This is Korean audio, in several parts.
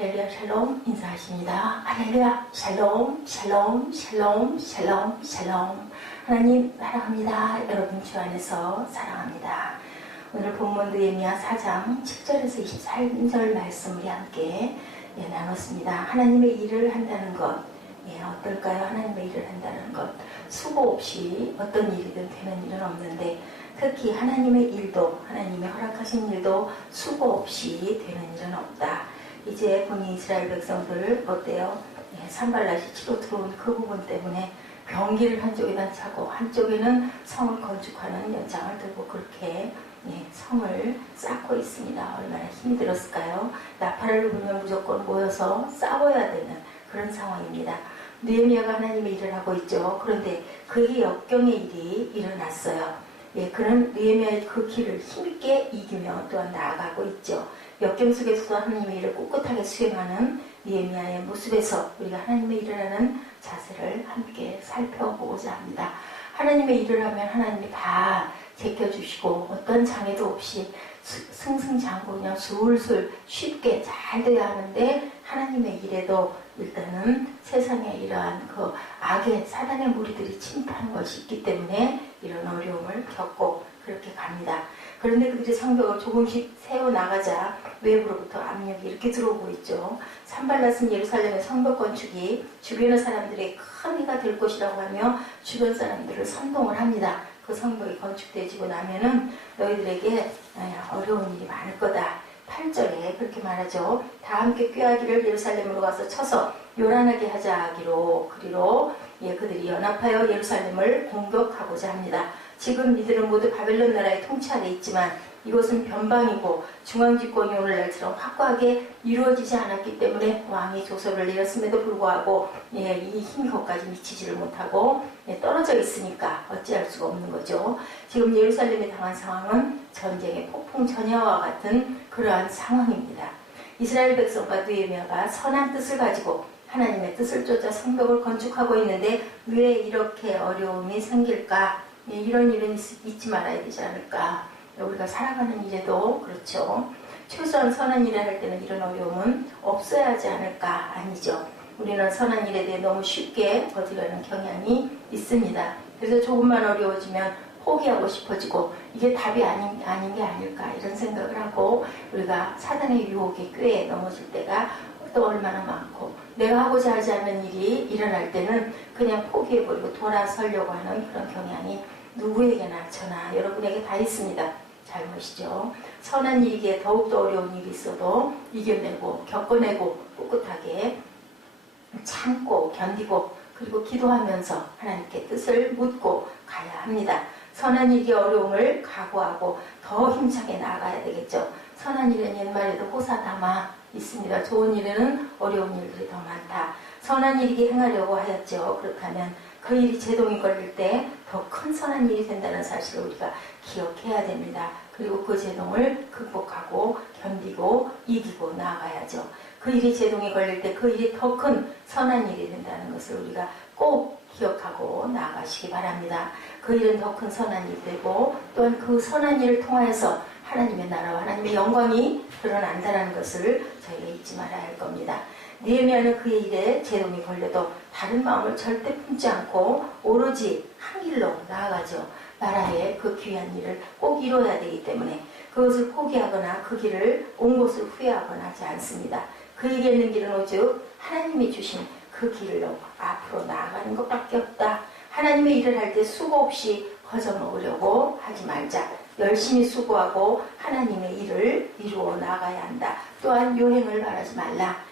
할렐루야 샬롬 인사하십니다. 할렐루야 샬롬 샬롬 샬롬 샬롬 샬롬. 하나님 사랑합니다. 여러분 주 안에서 사랑합니다. 오늘 본문 느헤미야 4장 7절에서 23절 말씀 우리 함께 나눴습니다. 하나님의 일을 한다는 것 어떨까요? 하나님의 일을 한다는 것 수고 없이 어떤 일이든 되는 일은 없는데 특히 하나님의 일도 하나님이 허락하신 일도 수고 없이 되는 일은 없다. 이제 본인 이스라엘 백성들 어때요? 산발랏이 치고 들어온 그 부분 때문에 병기를 한쪽에다 차고 한쪽에는 성을 건축하는 연장을 들고 그렇게 성을 쌓고 있습니다. 얼마나 힘이 들었을까요? 나팔을 불면 무조건 모여서 싸워야 되는 그런 상황입니다. 느헤미야가 하나님의 일을 하고 있죠. 그런데 그에게 역경의 일이 일어났어요. 그런 느헤미야의 그 길을 힘있게 이기며 또한 나아가고 있죠. 역경 속에서도 하나님의 일을 꿋꿋하게 수행하는 느헤미야의 모습에서 우리가 하나님의 일을 하는 자세를 함께 살펴보고자 합니다. 하나님의 일을 하면 하나님이 다 제껴주시고 어떤 장애도 없이 승승장구 그냥 술술 쉽게 잘 돼야 하는데 하나님의 일에도 일단은 세상에 이러한 그 악의 사단의 무리들이 침입하는 것이 있기 때문에 이런 어려움을 겪고 그렇게 갑니다. 그런데 그들이 성벽을 조금씩 세워나가자 외부로부터 압력이 이렇게 들어오고 있죠. 산발랏은 예루살렘의 성벽 건축이 주변의 사람들의 큰 해가 될 것이라고 하며 주변 사람들을 선동을 합니다. 그 성벽이 건축되지고 나면은 너희들에게 어려운 일이 많을 거다. 8절에 그렇게 말하죠. 다 함께 꾀하기를 예루살렘으로 가서 쳐서 요란하게 하자 하기로 그리로 그들이 연합하여 예루살렘을 공격하고자 합니다. 지금 이들은 모두 바벨론 나라의 통치 아래 있지만 이것은 변방이고 중앙집권이 오늘날처럼 확고하게 이루어지지 않았기 때문에 왕이 조서를 내렸음에도 불구하고 이 힘이 거기까지 미치지를 못하고 떨어져 있으니까 어찌할 수가 없는 거죠. 지금 예루살렘이 당한 상황은 전쟁의 폭풍 전야와 같은 그러한 상황입니다. 이스라엘 백성과 느헤미야가 선한 뜻을 가지고 하나님의 뜻을 쫓아 성벽을 건축하고 있는데 왜 이렇게 어려움이 생길까? 이런 일은 잊지 말아야 되지 않을까? 우리가 살아가는 일에도 그렇죠. 최소한 선한 일을 할 때는 이런 어려움은 없어야 하지 않을까? 아니죠. 우리는 선한 일에 대해 너무 쉽게 거절하는 경향이 있습니다. 그래서 조금만 어려워지면 포기하고 싶어지고 이게 답이 아닌 게 아닐까 이런 생각을 하고 우리가 사단의 유혹에 꾀에 넘어질 때가 또 얼마나 많고 내가 하고자 하지 않는 일이 일어날 때는 그냥 포기해버리고 돌아서려고 하는 그런 경향이 누구에게나 저나 여러분에게 다 있습니다. 잘못이죠. 선한 일이기에 더욱더 어려운 일이 있어도 이겨내고 겪어내고 꿋꿋하게 참고 견디고 그리고 기도하면서 하나님께 뜻을 묻고 가야 합니다. 선한 일의 어려움을 각오하고 더 힘차게 나아가야 되겠죠. 선한 일은 옛말에도 호사다마 있습니다. 좋은 일에는 어려운 일들이 더 많다. 선한 일이게 행하려고 하였죠. 그렇다면 그 일이 제동이 걸릴 때 더 큰 선한 일이 된다는 사실을 우리가 기억해야 됩니다. 그리고 그 제동을 극복하고 견디고 이기고 나아가야죠. 그 일이 제동이 걸릴 때 그 일이 더 큰 선한 일이 된다는 것을 우리가 꼭 기억하고 나아가시기 바랍니다. 그 일은 더 큰 선한 일이 되고 또한 그 선한 일을 통하여서 하나님의 나라와 하나님의 영광이 드러난다는 것을 저희가 잊지 말아야 할 겁니다. 느헤미야는 그의 일에 제동이 걸려도 다른 마음을 절대 품지 않고 오로지 한 길로 나아가죠. 나라의 그 귀한 일을 꼭 이뤄야 되기 때문에 그것을 포기하거나 그 길을 온 곳을 후회하거나 하지 않습니다. 그에게 있는 길은 오직 하나님이 주신 그 길로 앞으로 나아가는 것밖에 없다. 하나님의 일을 할 때 수고 없이 거저먹으려고 하지 말자. 열심히 수고하고 하나님의 일을 이루어 나가야 한다. 또한 요행을 바라지 말라.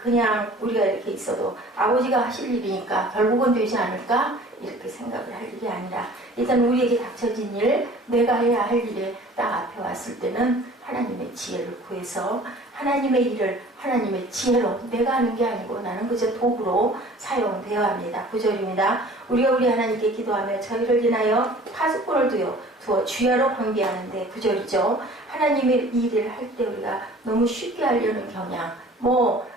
그냥 우리가 이렇게 있어도 아버지가 하실 일이니까 결국은 되지 않을까? 이렇게 생각을 할 일이 아니라 일단 우리에게 닥쳐진 일, 내가 해야 할 일에 딱 앞에 왔을 때는 하나님의 지혜를 구해서 하나님의 일을 하나님의 지혜로 내가 하는 게 아니고 나는 그저 도구로 사용되어야 합니다. 9절입니다. 우리가 우리 하나님께 기도하며 저희를 인하여 파수꾼을 두어 주야로 방비하는데 9절이죠. 하나님의 일을 할 때 우리가 너무 쉽게 하려는 경향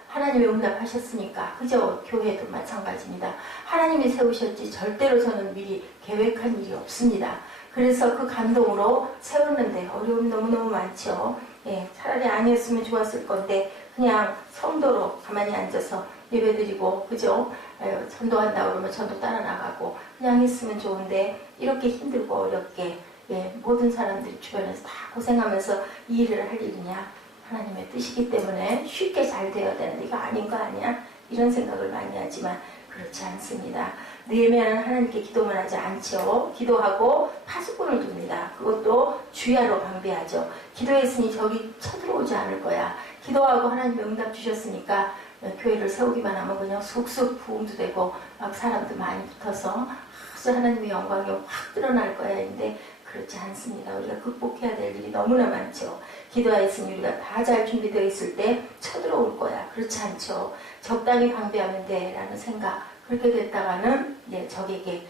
하나님이 응답하셨으니까 그저 교회도 마찬가지입니다. 하나님이 세우셨지 절대로 저는 미리 계획한 일이 없습니다. 그래서 그 감동으로 세웠는데 어려움이 너무너무 많죠. 예, 차라리 아니었으면 좋았을 건데 그냥 성도로 가만히 앉아서 예배드리고 그죠? 전도한다 그러면 전도 따라 나가고 그냥 했으면 좋은데 이렇게 힘들고 어렵게 모든 사람들이 주변에서 다 고생하면서 이 일을 할 일이냐? 하나님의 뜻이기 때문에 쉽게 잘 되어야 되는데 이거 아닌 거 아니야? 이런 생각을 많이 하지만 그렇지 않습니다. 느헤미야는 하나님께 기도만 하지 않죠. 기도하고 파수꾼을 둡니다. 그것도 주야로 방비하죠. 기도했으니 적이 쳐들어오지 않을 거야. 기도하고 하나님의 응답 주셨으니까 교회를 세우기만 하면 그냥 쑥쑥 부흥도 되고 막 사람도 많이 붙어서 아주 하나님의 영광이 확 드러날 거야. 근데 그렇지 않습니다. 우리가 극복해야 될 일이 너무나 많죠. 기도하였으니 우리가 다 잘 준비되어 있을 때 쳐들어올 거야. 그렇지 않죠. 적당히 방비하면 돼 라는 생각. 그렇게 됐다가는 적에게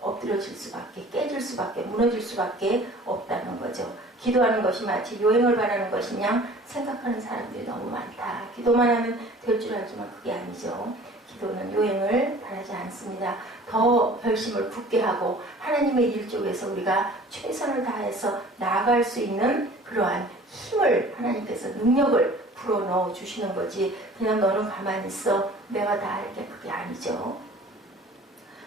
엎드려질 수밖에, 깨질 수밖에, 무너질 수밖에 없다는 거죠. 기도하는 것이 마치 요행을 바라는 것이냐 생각하는 사람들이 너무 많다. 기도만 하면 될 줄 알지만 그게 아니죠. 기도는 요행을 바라지 않습니다. 더 결심을 굳게 하고 하나님의 일 쪽에서 우리가 최선을 다해서 나아갈 수 있는 그러한 힘을 하나님께서 능력을 불어넣어 주시는 거지 그냥 너는 가만히 있어 내가 다 할게 그게 아니죠.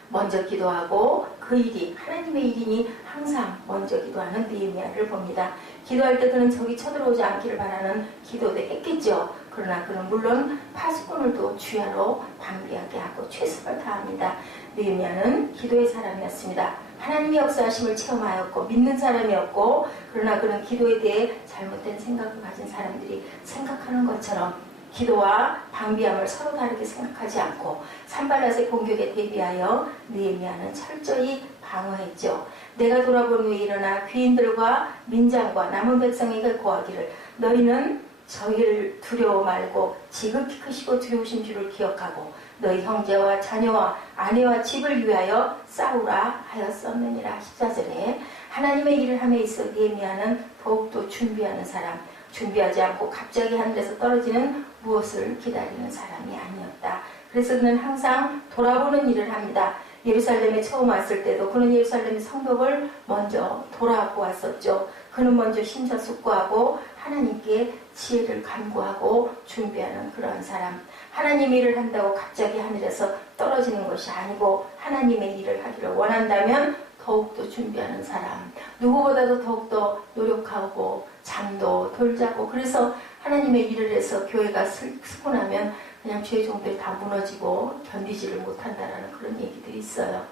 먼저 기도하고 그 일이 하나님의 일이니 항상 먼저 기도하는 느헤미야를 봅니다. 기도할 때 그는 적이 쳐들어오지 않기를 바라는 기도도 했겠죠. 그러나 그는 물론 파수꾼을 또 주야로 방비하게 하고 최선을 다합니다. 느헤미야는 기도의 사람이었습니다. 하나님의 역사하심을 체험하였고 믿는 사람이었고 그러나 그는 기도에 대해 잘못된 생각을 가진 사람들이 생각하는 것처럼 기도와 방비함을 서로 다르게 생각하지 않고 산발랏의 공격에 대비하여 느헤미야는 철저히 방어했죠. 내가 돌아본 후에 일어나 귀인들과 민장과 남은 백성에게 고하기를 너희는 저희를 두려워 말고 지극히 크시고 두려우신 줄을 기억하고 너희 형제와 자녀와 아내와 집을 위하여 싸우라 하였었느니라. 14절에 하나님의 일을 함에 있어 느헤미야는 더욱더 준비하는 사람, 준비하지 않고 갑자기 하늘에서 떨어지는 무엇을 기다리는 사람이 아니었다. 그래서 그는 항상 돌아보는 일을 합니다. 예루살렘에 처음 왔을 때도 그는 예루살렘 성벽을 먼저 돌아보았었죠. 그는 먼저 심사숙고하고 하나님께 지혜를 간구하고 준비하는 그런 사람. 하나님의 일을 한다고 갑자기 하늘에서 떨어지는 것이 아니고 하나님의 일을 하기를 원한다면 더욱더 준비하는 사람. 누구보다도 더욱더 노력하고 잠도 덜 자고 그래서 하나님의 일을 해서 교회가 쓰고 나면 그냥 죄종들이 다 무너지고 견디지를 못한다라는 그런 얘기들이 있어요.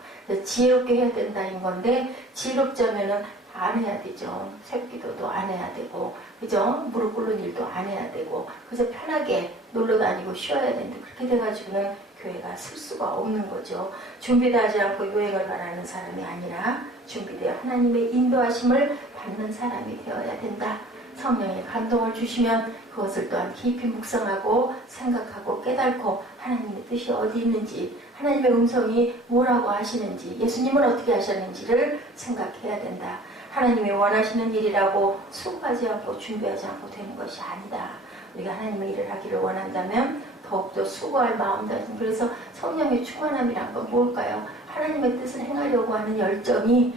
지혜롭게 해야 된다는 건데 지혜롭자면은 안 해야 되죠. 새기도도 안 해야 되고 그죠? 무릎 꿇는 일도 안 해야 되고 그래서 편하게 놀러 다니고 쉬어야 되는데 그렇게 돼가지고는 교회가 쓸 수가 없는 거죠. 준비도 하지 않고 요행을 바라는 사람이 아니라 준비되어 하나님의 인도하심을 받는 사람이 되어야 된다. 성령의 감동을 주시면 그것을 또한 깊이 묵상하고 생각하고 깨닫고 하나님의 뜻이 어디 있는지 하나님의 음성이 뭐라고 하시는지 예수님은 어떻게 하셨는지를 생각해야 된다. 하나님이 원하시는 일이라고 수고하지 않고 준비하지 않고 되는 것이 아니다. 우리가 하나님의 일을 하기를 원한다면 더욱더 수고할 마음도 하죠. 그래서 성령의 충만함이란 건 뭘까요? 하나님의 뜻을 행하려고 하는 열정이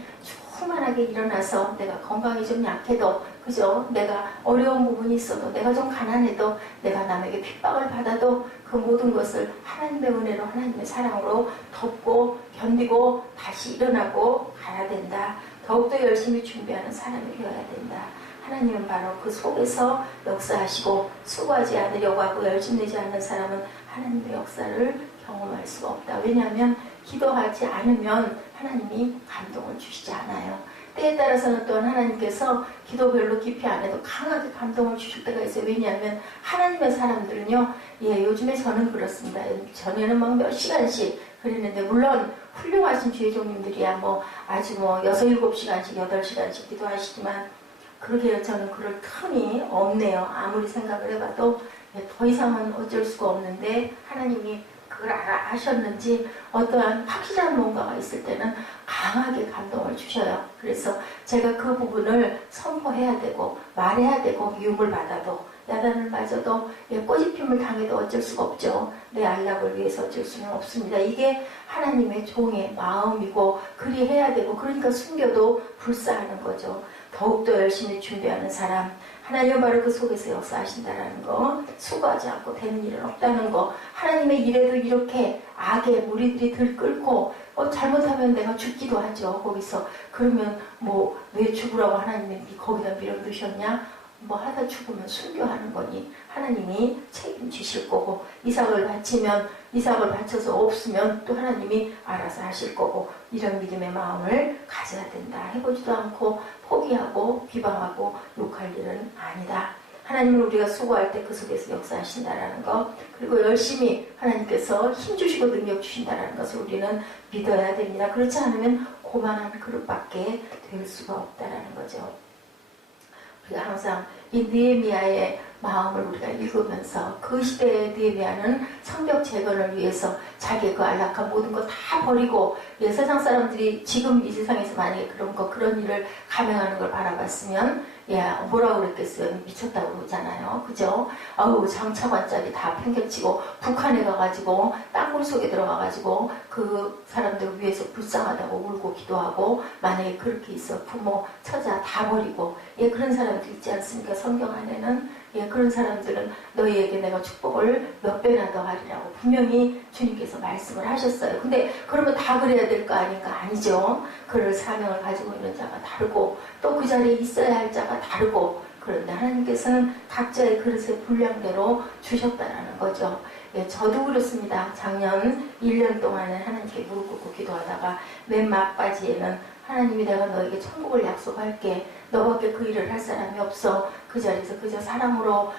충만하게 일어나서 내가 건강이 좀 약해도 그죠? 내가 어려운 부분이 있어도 내가 좀 가난해도 내가 남에게 핍박을 받아도 그 모든 것을 하나님의 은혜로 하나님의 사랑으로 덮고 견디고 다시 일어나고 가야 된다. 더욱더 열심히 준비하는 사람이 되어야 된다. 하나님은 바로 그 속에서 역사하시고 수고하지 않으려고 하고 열심내지 않는 사람은 하나님의 역사를 경험할 수가 없다. 왜냐하면 기도하지 않으면 하나님이 감동을 주시지 않아요. 때에 따라서는 또한 하나님께서 기도 별로 깊이 안 해도 강하게 감동을 주실 때가 있어요. 왜냐하면 하나님의 사람들은요, 요즘에 저는 그렇습니다. 전에는 막 몇 시간씩 그랬는데, 물론 훌륭하신 주의종님들이야 아주 6, 7시간씩, 8시간씩 기도하시지만, 그러게 저는 그럴 틈이 없네요. 아무리 생각을 해봐도 더 이상은 어쩔 수가 없는데, 하나님이 그걸 아셨는지 어떠한 확실한 뭔가가 있을 때는 강하게 감동을 주셔요. 그래서 제가 그 부분을 선포해야 되고 말해야 되고 미움을 받아도 야단을 맞아도 꼬집힘을 당해도 어쩔 수가 없죠. 내 안락을 위해서 어쩔 수는 없습니다. 이게 하나님의 종의 마음이고 그리 해야 되고 그러니까 숨겨도 불사하는 거죠. 더욱더 열심히 준비하는 사람, 하나님은 바로 그 속에서 역사하신다라는 거, 수고하지 않고 되는 일은 없다는 거, 하나님의 일에도 이렇게 악의 무리들이 들끓고 잘못하면 내가 죽기도 하죠. 거기서. 그러면 뭐 왜 죽으라고 하나님이 거기다 밀어두셨냐? 뭐 하다 죽으면 순교하는 거니 하나님이 책임지실 거고, 이삭을 바치면 이삭을 바쳐서 없으면 또 하나님이 알아서 하실 거고, 이런 믿음의 마음을 가져야 된다. 해보지도 않고 포기하고 비방하고 욕할 일은 아니다. 하나님은 우리가 수고할 때 그 속에서 역사하신다라는 것, 그리고 열심히 하나님께서 힘주시고 능력 주신다라는 것을 우리는 믿어야 됩니다. 그렇지 않으면 고만한 그릇밖에 될 수가 없다라는 거죠. 우리가 항상 이 느헤미야의 마음을 우리가 읽으면서, 그 시대의 느헤미야는 성벽 재건을 위해서 자기의 그 안락한 모든 거 다 버리고, 세상 사람들이 지금 이 세상에서 만약에 그런 일을 감행하는 걸 바라봤으면 뭐라고 그랬겠어요? 미쳤다고 그러잖아요. 그죠? 장차관짜리 다 팽개치고 북한에 가가지고 땅굴 속에 들어가가지고 그 사람들 위해서 불쌍하다고 울고 기도하고, 만약에 그렇게 있어 부모 처자 다 버리고, 그런 사람들 있지 않습니까? 성경 안에는 그런 사람들은 너희에게 내가 축복을 몇 배나 더 하리라고 분명히 주님께서 말씀을 하셨어요. 근데 그러면 다 그래야 될 거 아닌가? 아니죠. 그럴 사명을 가지고 있는 자가 다르고, 또 그 자리에 있어야 할 자가 다르고, 그런데 하나님께서는 각자의 그릇의 분량대로 주셨다라는 거죠. 저도 그렇습니다. 작년 1년 동안은 하나님께 무릎 꿇고 기도하다가 맨 막바지에는 하나님이 내가 너에게 천국을 약속할게. 너밖에 그 일을 할 사람이 없어. 그 자리에서 그저 사랑으로,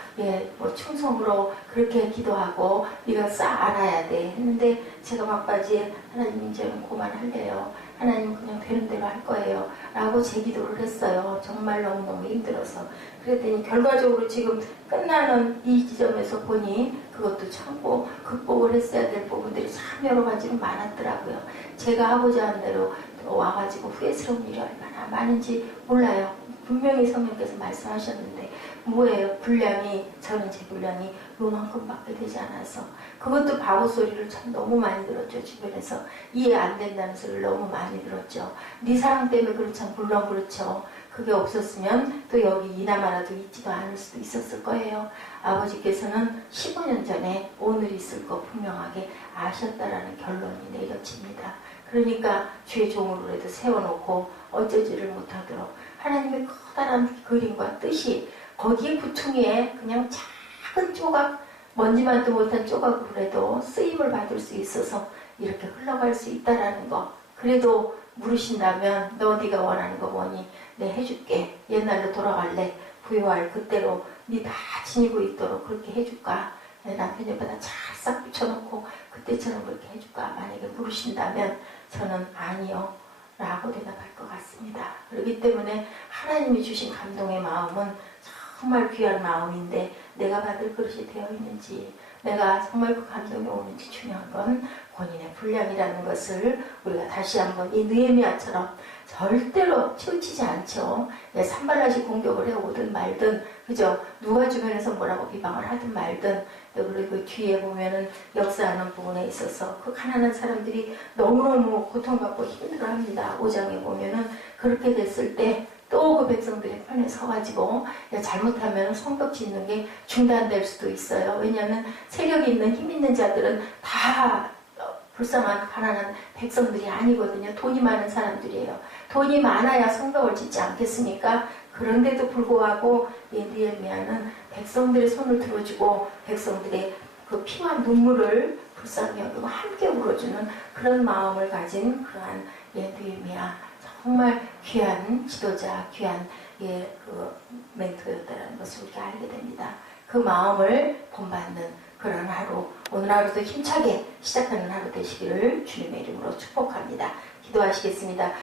충성으로 그렇게 기도하고 네가 알아야 돼 했는데, 제가 막바지에 하나님 이제는 그만할래요. 하나님 그냥 되는 대로 할 거예요. 라고 제 기도를 했어요. 정말 너무너무 힘들어서. 그랬더니 결과적으로 지금 끝나는 이 지점에서 보니 그것도 참고 극복을 했어야 될 부분들이 참 여러 가지로 많았더라고요. 제가 하고자 한 대로 와가지고 후회스러운 일이 얼마나 많은지 몰라요. 분명히 성령께서 말씀하셨는데 뭐예요? 저는 제 분량이 요만큼밖에 되지 않아서, 그것도 바보 소리를 참 너무 많이 들었죠. 주변에서 이해 안 된다는 소리를 너무 많이 들었죠. 네 사랑 때문에 그렇죠. 물론 그렇죠. 그게 없었으면 또 여기 이나마라도 있지도 않을 수도 있었을 거예요. 아버지께서는 15년 전에 오늘 있을 거 분명하게 아셨다라는 결론이 내려집니다. 그러니까 주의 종으로라도 세워놓고 어쩌지를 못하도록 하나님의 커다란 그림과 뜻이 거기에 구퉁이에 그냥 작은 조각, 먼지만도 못한 조각으로라도 쓰임을 받을 수 있어서 이렇게 흘러갈 수 있다라는 거. 그래도 물으신다면 너 네가 원하는 거 뭐니? 내 해줄게. 옛날로 돌아갈래. 부여할 그때로 네 다 지니고 있도록 그렇게 해줄까? 내 남편 옆에다 잘 싹 붙여놓고 그때처럼 그렇게 해줄까? 만약에 물으신다면 저는 아니요 라고 대답할 것 같습니다. 그렇기 때문에 하나님이 주신 감동의 마음은 정말 귀한 마음인데, 내가 받을 그릇이 되어 있는지, 내가 정말 그 감동이 오는지 중요한 건 본인의 분량이라는 것을 우리가 다시 한번 이 느헤미야처럼 절대로 치우치지 않죠. 산발라시 공격을 해오든 말든, 그죠? 누가 주변에서 뭐라고 비방을 하든 말든, 그리고 그 뒤에 보면은 역사하는 부분에 있어서 그 가난한 사람들이 너무너무 고통받고 힘들어합니다. 5장에 보면은 그렇게 됐을 때 또 그 백성들의 편에 서가지고 잘못하면 성벽 짓는 게 중단될 수도 있어요. 왜냐하면 세력이 있는 힘 있는 자들은 다 불쌍한 가난한 백성들이 아니거든요. 돈이 많은 사람들이에요. 돈이 많아야 성벽을 짓지 않겠습니까? 그런데도 불구하고 이 느헤미야는 백성들의 손을 들어주고 백성들의 그 피와 눈물을 불쌍히 여기고 함께 울어주는 그런 마음을 가진 그러한 느헤미야, 정말 귀한 지도자, 귀한 그 멘토였다는 것을 우리가 알게 됩니다. 그 마음을 본받는 그런 하루, 오늘 하루도 힘차게 시작하는 하루 되시기를 주님의 이름으로 축복합니다. 기도하시겠습니다.